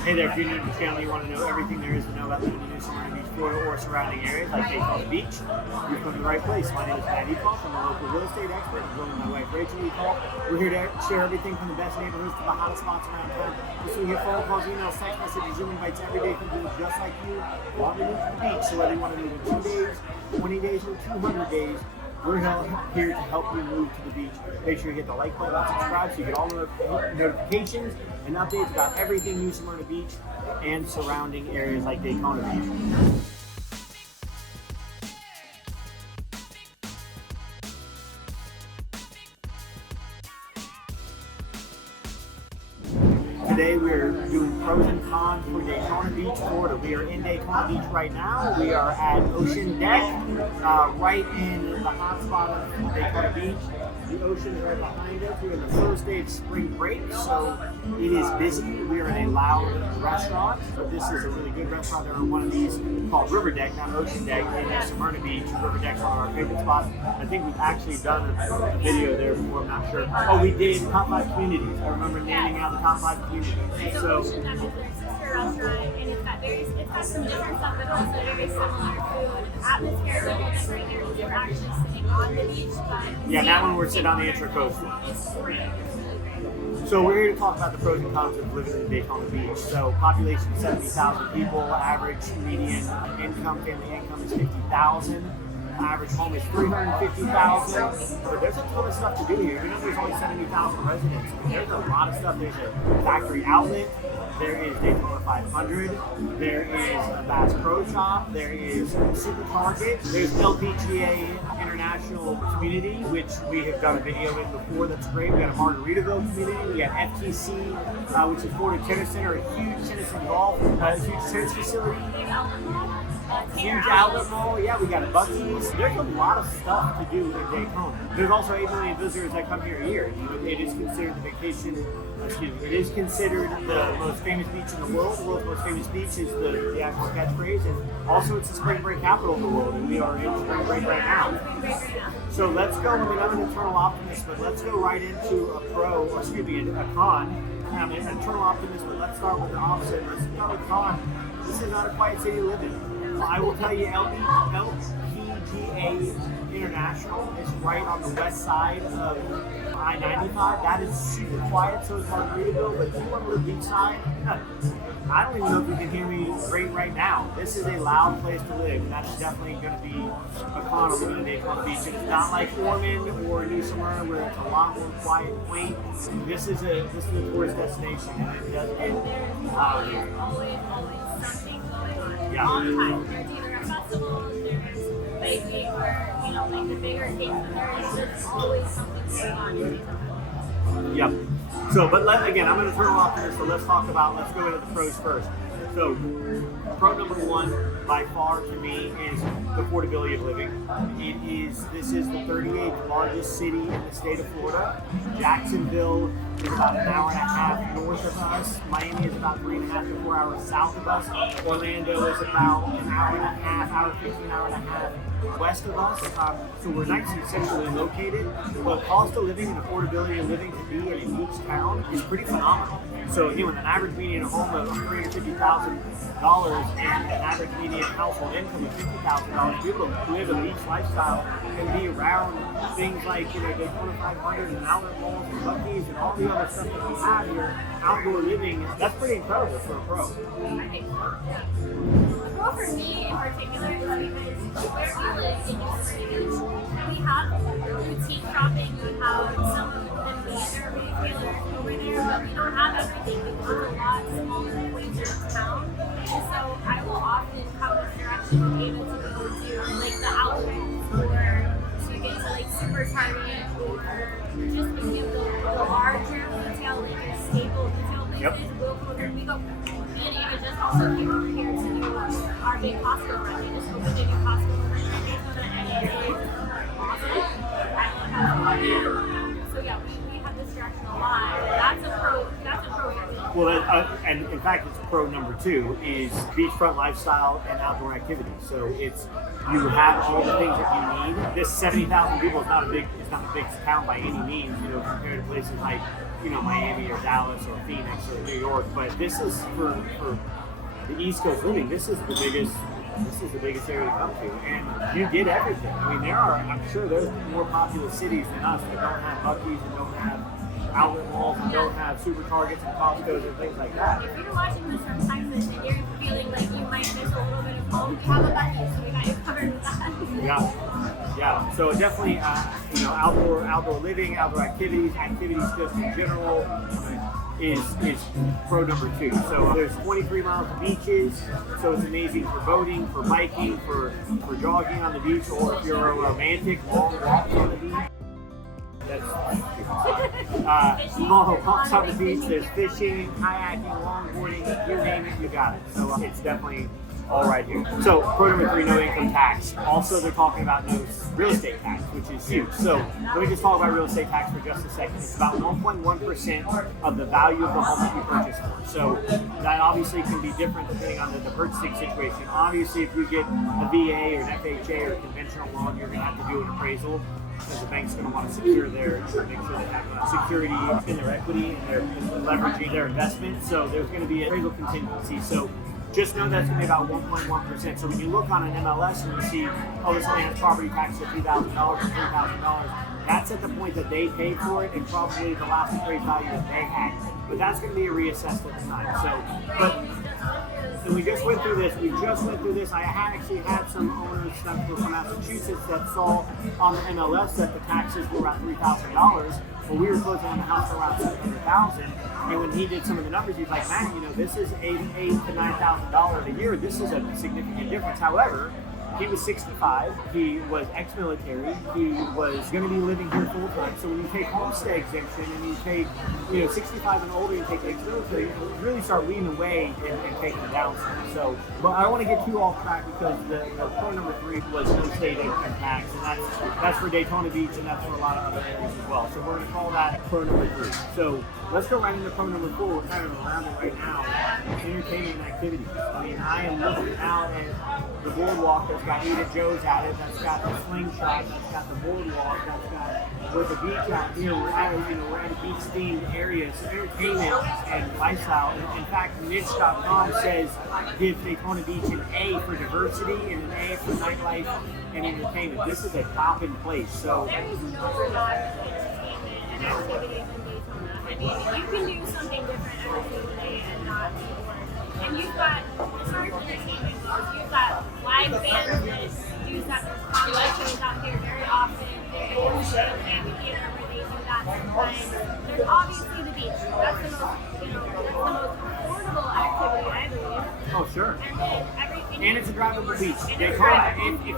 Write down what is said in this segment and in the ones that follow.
Hey there, if you're new to the channel, you want to know everything there is to know about living in Smyrna Beach, Florida, or surrounding areas like Daytona Beach, you've come to the right place. My name is Matt Ecall. I'm a local real estate expert. I'm joined with my wife, Rachel Ecall. We're here to share everything from the best neighborhoods to the hottest spots around town. This will get phone calls, emails, text messages, Zoom invites every day from people just like you want to move to the beach. So whether you want to move in 2 days, 20 days, or 200 days, we're here to help you move to the beach. Make sure you hit the like button and subscribe so you get all the notifications and updates about everything New Smyrna Beach and surrounding areas like Daytona Beach. Today we're doing pros and cons for Daytona Beach, Florida. We are in Daytona Beach right now. We are at Ocean Deck, right in the hotspot of Daytona Beach. The ocean is right behind us. We're in the first day of spring break, so it is busy. We are in a loud restaurant, but this is a really good restaurant. They're on one of these called River Deck, not Ocean Deck, in Smyrna Beach. River Deck's one of our favorite spots. I think we've actually done a video there before, I'm not sure. Oh, we did top 5 communities. I remember naming out the top 5 communities. So Ocean Deck is their sister restaurant, and it's got some different stuff, but also very similar food. The atmosphere is a little different here because we're actually sitting on the beach, but yeah, that one we're sitting on the intracoastal. It's great. It's really great. So we're here to talk about the pros and cons of living in Daytona Beach. So population 70,000 people, average median income, family income is 50,000. Average home is 350,000. But there's a ton of stuff to do here. Even though there's only 70,000 residents, there's a lot of stuff. There's a factory outlet. There is Daytona 500. There is a Bass Pro Shop. There is Super Target. There's LPGA International Community, which we have done a video in before. That's great. We got a Margaritaville community. We got FTC, which is Florida Tennis Center, a huge tennis and golf, a huge tennis facility. Huge outlet mall, yeah, we got a Buc-ee's. There's a lot of stuff to do in Daytona. There's also 8 million visitors that come here a year. It is considered the vacation, it is considered the most famous beach in the world. The world's most famous beach is the actual catchphrase, and also it's the spring break capital of the world, and we are in spring break right now. So let's go, I'm an eternal optimist, but let's go right into a con. I'm an eternal optimist, but let's start with the opposite. Let's start with con. This is not a quiet city to live in. I will tell you, LPGA International is right on the west side of I-95. That is super quiet, so is Margaritaville, but if you want to live beachside, I don't even know if you can hear me great right now. This is a loud place to live, and that's definitely going to be a con of living in Daytona Beach. It's not like Ormond or New Smyrna where it's a lot more quiet and quaint. This is a tourist destination, and it does There's always something going on. Yeah. All the time. There's either a festival, there's baking, or like the bigger occasion. There's just always something going on in Daytona. Yep. So, but again, I'm an eternal optimist, so let's go into the pros first. So, pro number 1 by far to me is the affordability of living. This is the 38th largest city in the state of Florida. Jacksonville is about an hour and a half north of us. Miami is about 3.5 to 4 hours south of us. Orlando is about an hour and a half, hour 15, hour and a half west of us. So we're nice and centrally located. But cost of living and affordability of living to be in a beach town is pretty phenomenal. So again, with an average median home of $350,000 and an average median household income of $50,000, to be able to live a beach lifestyle and be around things like Daytona 500 and outlet malls and Buc-ee's and all the other stuff that we have here, outdoor living, that's pretty incredible for a pro. I think so, yeah. Well, for me in particular, is because where we live in New Smyrna, we have boutique shopping, we have some of the major retailers over there, but we don't have everything. We're a lot smaller quaint town, and so I will often have this direction to be able to go to like the outlets or to get to like Super Target or just any of the larger retail, like your staple retail places. Yep. We go. Me and Ava just also came over here to do our big Costco run. They just opened a new Costco run in Daytona, and it is awesome. I love how. So yeah, we have this direction a lot. That's a pro. Well, and in fact, it's pro number 2 is beachfront lifestyle and outdoor activities. So you have all the things that you need. This 70,000 people is not a big town by any means, compared to places like Miami or Dallas or Phoenix or New York. But this is for the East Coast living. This is the biggest area to come to, and you get everything. I mean, I'm sure there's more populous cities than us that don't have Buc-ee's and don't have outlet malls and don't have super Targets and Costco's and things like that. If you're watching this from Texas and you're feeling like you might miss a little bit of home, you have a Buc-ee's, so we got you covered with that. Yeah. So definitely, outdoor living, outdoor activities just in general is pro number 2. So there's 23 miles of beaches, so it's amazing for boating, for biking, for jogging on the beach, or if you're a romantic, long walks on the beach. Long walks on the beach. There's fishing, kayaking, longboarding, you name it, you got it. So it's definitely all right here. So pro number 3, no income tax. Also, they're talking about no real estate tax, which is huge. So let me just talk about real estate tax for just a second. It's about 1.1% of the value of the home that you purchase for. So that obviously can be different depending on the purchasing situation. Obviously, if you get a VA or an FHA or a conventional loan, you're going to have to do an appraisal, because the bank's going to want to make sure they have security in their equity and they're leveraging their investment. So there's going to be an appraisal contingency. So just know that's going to be about 1.1%. So when you look on an MLS and you see, this only has property tax of $2,000 or $3,000, that's at the point that they paid for it and probably the last appraised value that they had. But that's going to be reassessed at the time. And we just went through this. I actually had some owners that were from Massachusetts that saw on the MLS that the taxes were around $3,000. Well, we were closing on the house for around $700,000. And when he did some of the numbers, he's like, man, this is $8,000 to $9,000 a year. This is a significant difference. However, he was 65. He was ex-military. He was going to be living here full time. So when you take homestead exemption and you take, 65 and older, you take ex-military, you really start weaning away and taking it down. So, but I don't want to get too off track because the pro number 3 was no state income tax, and that's for Daytona Beach and that's for a lot of other areas as well. So we're going to call that pro number 3. So let's go right into pro number 4. We're kind of around it right now. Entertainment and activities. I mean, I am looking out at the boardwalk that's got Ada Joe's at it, that's got the slingshot, that's got the boardwalk, that's got with the beach out here. We're at a beach themed area, so entertainment and lifestyle. In fact, Niche.com says give Daytona Beach an A for diversity and an A for nightlife and entertainment. This is a poppin' place. So there is no entertainment and activities in Daytona. I mean, you can do something different every single day and not be bored. And you've got, as far as entertainment goes, you've got live bands that use that comedy shows out here very often. There's an amphitheater where they do that sometimes. There's obviously the beach. That's the most affordable activity, I believe. Oh, sure. And then and it's a drivable beach. Daytona, if anybody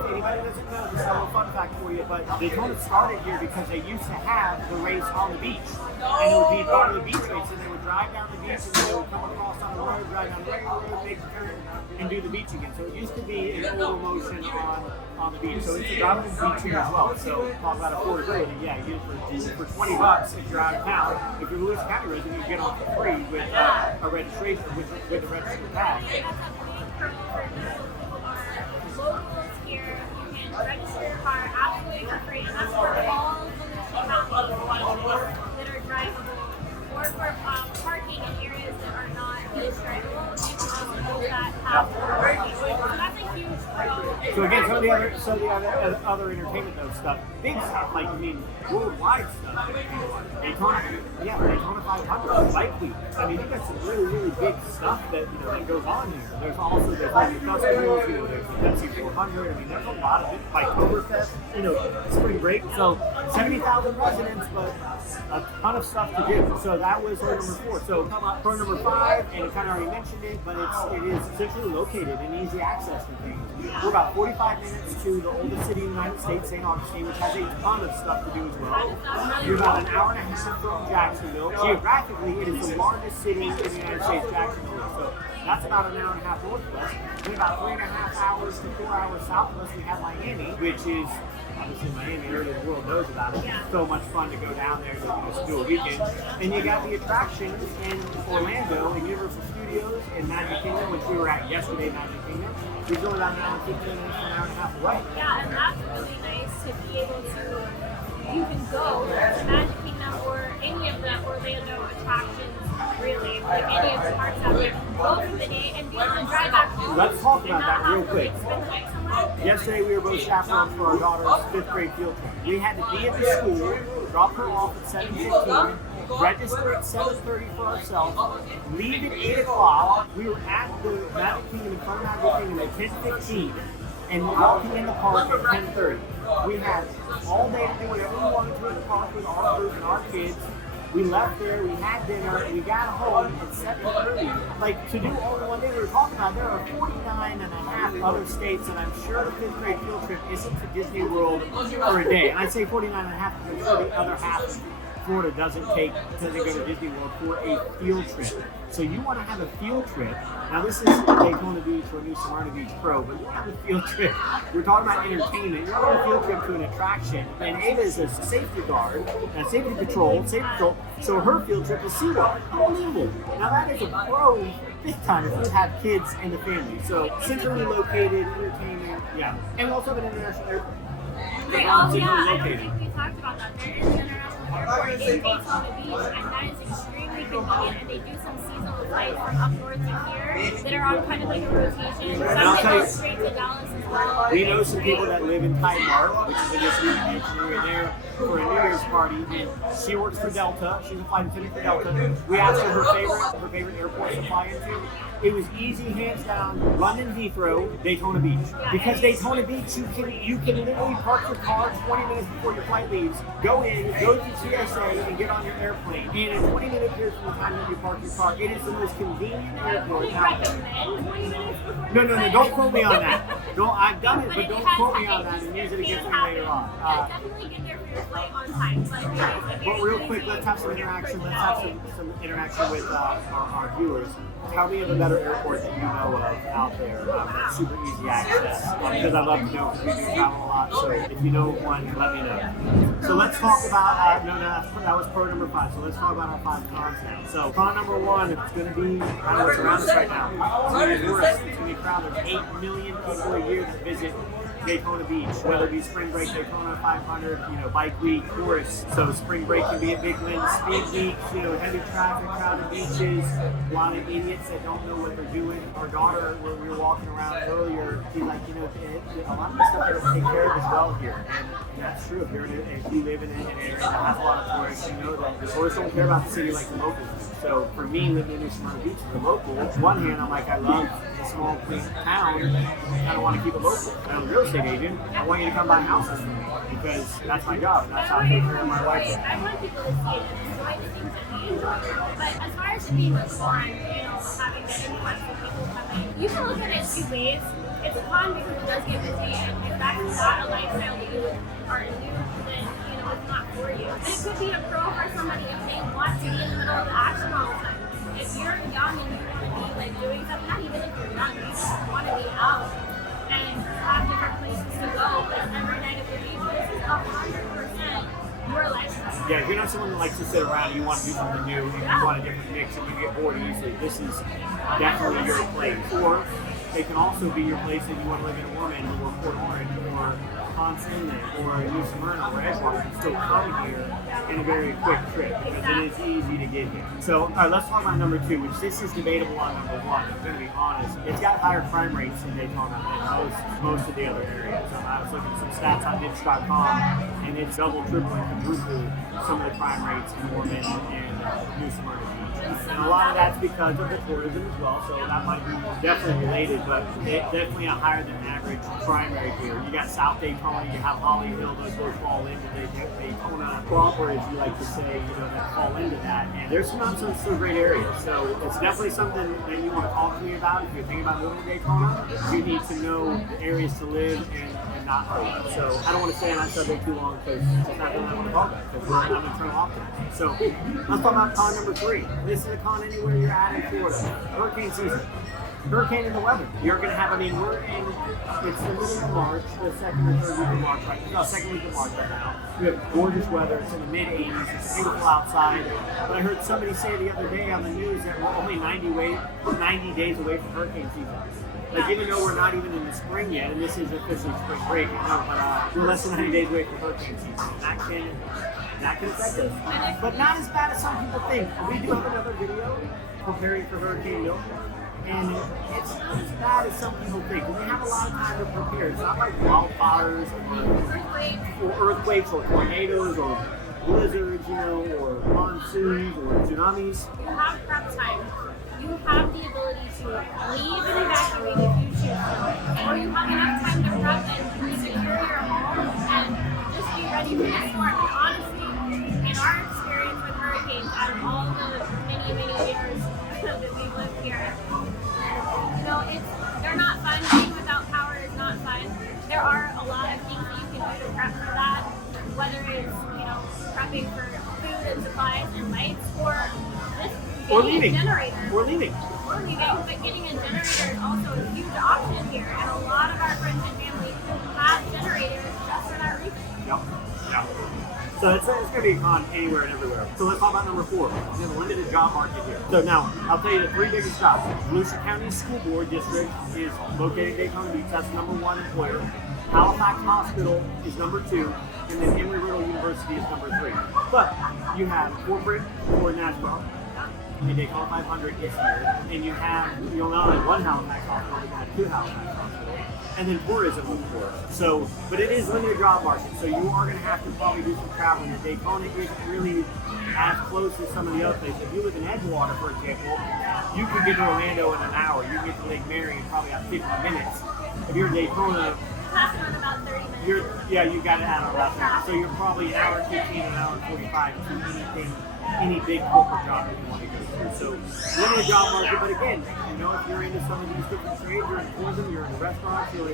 doesn't know, just a little fun fact for you, but Daytona started here because they used to have the race on the beach. And it would be part of the beach race, and they would drive down the beach, and then they would come across on the road, drive down the regular road, make a turn, and do the beach again. So it used to be an oval motion on the beach. So it's a drivable beach here as well. So talk about affordability. Yeah, you get it for $20 if you're out of town. If you're a Lewis County resident, you get on for free with a registration, with a registered tag. Locals here, you can register your car absolutely for free, and that's for all of the counties that are drivable, or for parking in areas that are not drivable. You can also do that have parking. So that's a huge pro. So again, some of the other entertainment stuff, big stuff like worldwide stuff. Daytona 500, Bike Week. I mean, you got some really, really big stuff that that goes on here. There's also the festivals, there's the Pepsi 400. I mean, there's a lot of it. Oktoberfest, spring break. So 70,000 residents, but a ton of stuff to do. So that was pro number 4. So pro number 5, and I kind of already mentioned it, but it is centrally located and easy access to things. We're about 45 minutes to the oldest city in the United States, St. Augustine, which has a ton of stuff to do as well. You're about an hour and a half from Jacksonville. Geographically, it is the largest city in the United States, Jacksonville. So That's about an hour and a half north of us. Then about 3.5 hours to 4 hours south of us, we have Miami, which is obviously Miami, area the world knows about it. Yeah. It's so much fun to go down there to just do a weekend. And you got the attractions in Orlando, in Universal Studios, in Magic Kingdom, which we were at yesterday, Magic Kingdom. Which is only about an hour and 15 minutes, an hour and a half away. Yeah, and that's really nice to be able to, you can go to Magic Kingdom or any of the Orlando attractions, really, like any of the parks out there, go for the day and be able to drive back home. Let's talk and about not that real have to, quick. like, spend the night somewhere. Yesterday we were both chaperones for our daughter's 5th grade field trip. We had to be at the school, drop her off at 7:15, register at 7:30 for ourselves, leave at 8 o'clock. We were at the Magic Kingdom, in front of Magic Kingdom at 10:15, and walking in the park at 10:30. We had all day to do whatever we wanted to in the park with our group and our kids. We left there, we had dinner, we got home at 7:30. Like, to do all in one day, we were talking about, there are 49 and a half other states, and I'm sure the 5th grade field trip isn't to Disney World for a day. And I say 49 and a half because I'm sure the other half of Florida doesn't go to Disney World for a field trip. So you want to have a field trip. Now this is Daytona Beach or new Smyrna Beach Pro, but you want to have a field trip. We're talking about entertainment. You're on a field trip to an attraction, and Ava is a safety guard, a safety patrol, so her field trip is SeaWorld. Unbelievable. Now that is a pro big time if you have kids in the family. So centrally located, entertainment, yeah. And we also have an international airport. Right, oh yeah, I don't think we talked about that. There is an international airport in Daytona Beach, and that is extremely convenient, and they do some seasonal flights from up north to here that are on kind of like a rotation. Some that go straight to Dallas as well. We know some people that live in Tide Mark, which is in this area there, for a New Year's party, and she works for Delta. She's a flight attendant for Delta. We asked her favorite airport to fly into. It was easy, hands down, London Heathrow, Daytona Beach. Because Daytona Beach, you can literally park your car 20 minutes before your flight leaves, go in, go to TSA, and get on your airplane. And in a 20-minute period from the time that you park your car, it is the most convenient airport out there. No, don't quote me on that. I've done it, but don't quote me on that and use it against me later on. Definitely get there for your flight on time. But real quick, let's have some interaction. Let's have some interaction with our viewers. Tell me of a better airport that you know of out there that's super easy access. Because I'd love to know, because we do travel a lot. So if you know of one, let me know. So let's talk about, that was pro number 5. So let's talk about our 5 cons now. So con number 1, it's going to be, I know what's around us right now. It's going to be tourists. It's going to be crowded. There's 8 million people a year that visit Daytona Beach, whether it be spring break, Daytona 500, bike week, tourists. So spring break can be a big win. Speed week, heavy traffic, crowded beaches, a lot of idiots that don't know what they're doing. Our daughter, when we were walking around earlier, she's like, a lot of the stuff they don't take care of as well here. And that's true. If you live in an area that has a lot of tourists, you know that the tourists don't care about the city like the locals do. So for me, living in Smyrna Beach as a local, on one hand, I'm like, I love the small, clean town. I don't want to keep it local. I'm a real estate agent. I want you to come buy houses for me because that's my job. That's how I take care of my wife. I want people to see it and enjoy the things that we enjoy. But as far as it being a con, having the influx of people coming, you can look at it 2 ways. It's a con because it does get busy, and if that's not a lifestyle that you are into, then it's not for you. And it could be a pro for somebody if they want to be in the middle of the action all the time. If you're young and you want to be like doing something, not even if you're young, you just want to be out and have different places to go like every night of the week. This is 100% your lifestyle. Yeah, if you're not someone that likes to sit around and you want to do something new and you want a different mix and you get bored easily, this is definitely your place. Or it can also be your place if you want to live in Ormond or Port Orange or Ponce Inlet or New Smyrna, where everyone can still come here in a very quick trip because it is easy to get here. So, all right, let's talk about number 2, which this is debatable on number 1. I'm going to be honest. It's got higher crime rates in Daytona than most of the other areas. I was looking at some stats on Ditch.com, and it's double, triple, and quadruple some of the crime rates in Ormond and New Smyrna Beach. And a lot of that's because of the tourism as well, so that might be definitely related, but it's definitely a higher than average crime rate here. You got South Daytona, you have Holly Hill, those both fall into Daytona proper, as you like to say, that fall into that. And there's some not so great areas, so it's definitely something that you want to talk to me about. If you're thinking about moving to Daytona, you need to know the areas to live and not live. So I don't want to stay on that subject too long because it's not something I want to talk about because I'm an internal optimist. So let's talk about con number 3. this is a con anywhere you're at in Florida. Hurricane season. Hurricane in the weather. You're going to have, it's the middle of March, the second or third week of March right now. No, second week of March right now. We have gorgeous weather. It's in the mid-80s. It's beautiful outside. But I heard somebody say the other day on the news that we're only 90 days away from hurricane season. Like, even though we're not even in the spring yet, and this is officially spring break, we're less than 90 days away from hurricane season. That can affect us. But not as bad as some people think. We do have another video preparing for Hurricane Milton. And it's not as bad as some people think. We have a lot of time to prepare. It's not like wildfires or earthquakes or tornadoes or blizzards, or monsoons or tsunamis. You have prep time. You have the ability to leave and evacuate if you choose to. Or you have enough time to prep and secure your home and just be ready for the storm. And honestly, in our experience with hurricanes, out of all the many years that we've lived here, they're not fun. Being without power is not fun. There are a lot of things that you can do to prep for that, whether it's prepping for food and supplies and lights, or just getting a generator. We're leaving. But getting a generator is also a huge option here, and a lot of our friends and family have generators just for that reason. Yep. So it's going to be a con anywhere and everywhere. So let's talk about number 4. We have a limited job market here. So now, I'll tell you the 3 biggest jobs. Volusia County School Board District is located in Daytona Beach. That's the number 1 employer. Halifax Hospital is number 2. And then Embry-Riddle University is number 3. But you have corporate for Nashville. And Daytona 500 is here. And you'll not have 1 Halifax Hospital, you have 2 Halifax Hospitals. And then tourism, of course. So, but it is limited job market, so you are going to have to probably do some traveling. And Daytona isn't really as close as some of the other places. If you live in Edgewater, for example, you can get to Orlando in an hour. You can get to Lake Mary in probably about 50 minutes. If you're in Daytona, That's around about 30 minutes. you got to add on about that. So you're probably an hour and 15, an hour and 45 to any big corporate job that you want to go through. So limited job market, but again, if you're into some of these different trades, you're in tourism, you're in restaurants, you're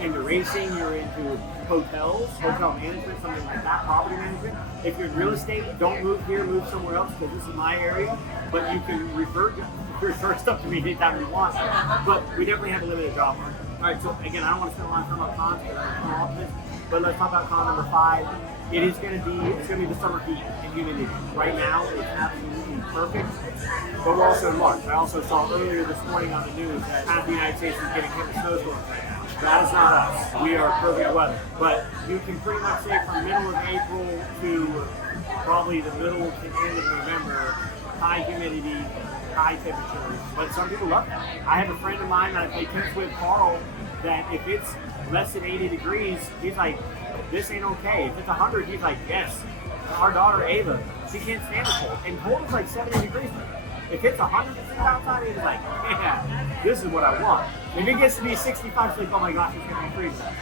into racing, you're into hotels, hotel management, something like that, property management. If you're in real estate, don't move here, move somewhere else, because this is my area, but you can refer stuff to me anytime you want. But we definitely have a limited job market. All right, so again, I don't want to spend a lot of time on cons, but let's talk about con number 5. It's going to be the summer heat and humidity. Right now, it's absolutely perfect, but we're also in March. I also saw earlier this morning on the news that half the United States is getting hit with snowstorms right now. That is not us. We are perfect weather. But you can pretty much say from middle of April to probably the middle to end of November, high humidity, high temperatures. But some people love that. I have a friend of mine that I play tennis with, Carl, that if it's less than 80 degrees, he's like, this ain't okay. If it's 100, he's like, yes. Our daughter, Ava, she can't stand the cold. And cold is like 70 degrees. If it's 100% outside, it's like, yeah, this is what I want. If it gets to be 65, she's like, oh my gosh, it's going to be freezing.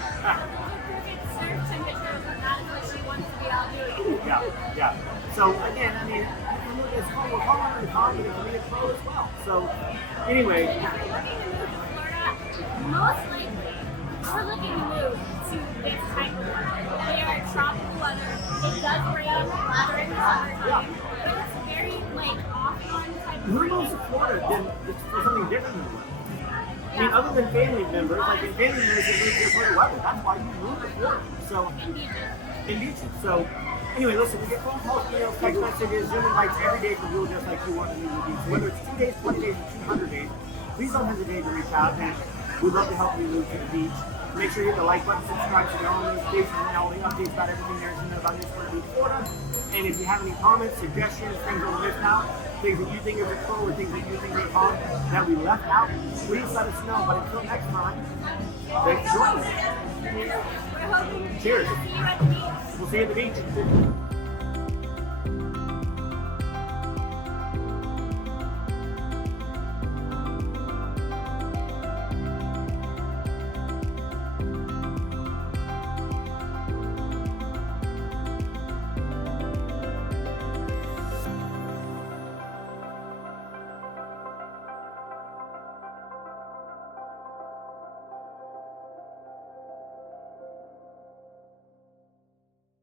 Yeah. So again, we're calling it a con, but it can be a pro as well. So anyway. If you're looking to move to Florida, most likely, we're looking to move to this type of weather. We are tropical weather. It does rain during the summertime, but it's very off-on type of Who rain. moves to Florida then it's for something different than weather? I mean, other than family members, in family members that move here for the weather. That's why you move to Florida. So in beaches. So anyway, listen, we get phone calls, emails, text messages, Zoom invites every day from people just like you want to move to the beach. Whether it's 2 days, 20 days, or 200 days, please don't hesitate to reach out, and we'd love to help you move to the beach. Make sure you hit the like button, subscribe to the all notifications, and all the updates about everything there is to know about this for Florida. And if you have any comments, suggestions, things that we missed out, things that you think are cool, or things that you think are fun that we left out, please let us know. But until next time, thanks for joining us. Cheers. We'll see you at the beach.